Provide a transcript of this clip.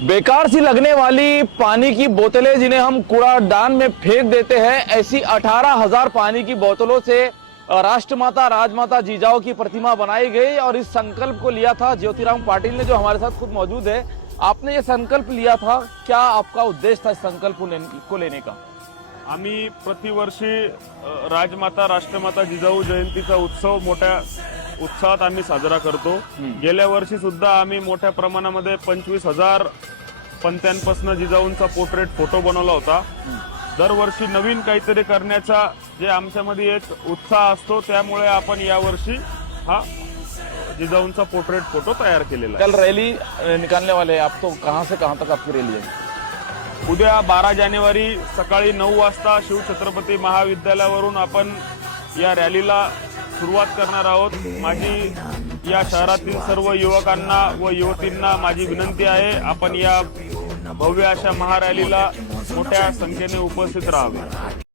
बेकार सी लगने वाली पानी की बोतलें जिन्हें हम कूड़ादान में फेंक देते हैं, ऐसी 18,000 पानी की बोतलों से राष्ट्रमाता राजमाता जिजाऊ की प्रतिमा बनाई गई। और इस संकल्प को लिया था ज्योतिराम पाटिल ने, जो हमारे साथ खुद मौजूद है। आपने ये संकल्प लिया था, क्या आपका उद्देश्य था इस संकल्प को लेने का? आम्ही प्रतिवर्षी राजमाता राष्ट्रमाता जिजाऊ जयंतीचा उत्सव मोठ्या उत्साहात आम्ही साजरा करतो। गेल्या वर्षी सुद्धा आम्ही मोठ्या प्रमाणामध्ये 25,000 पंत्यांपासून जिजाऊंचा पोर्ट्रेट फोटो बनवला होता। दरवर्षी नवीन काहीतरी करण्याचा जे आमच्यामध्ये एक उत्साह असतो, त्यामुळे आपण यावर्षी हा जिजाऊंचा पोर्ट्रेट फोटो तयार केलेला आहे। कल रैली निकालने वाले हैं आप, तो कहां से कहां तक आपकी रैली है? उद्या 12 जानेवारी सकाळी 9 वाजता शिवछत्रपती महाविद्यालयावरून आपण या रॅलीला सुरुवात करणार आहोत। माझी या शहरातील सर्व युवकांना व युवतींना माझी विनंती आहे, आपण या भव्य अशा महारॅलीला मोठ्या संख्येने उपस्थित राहावे।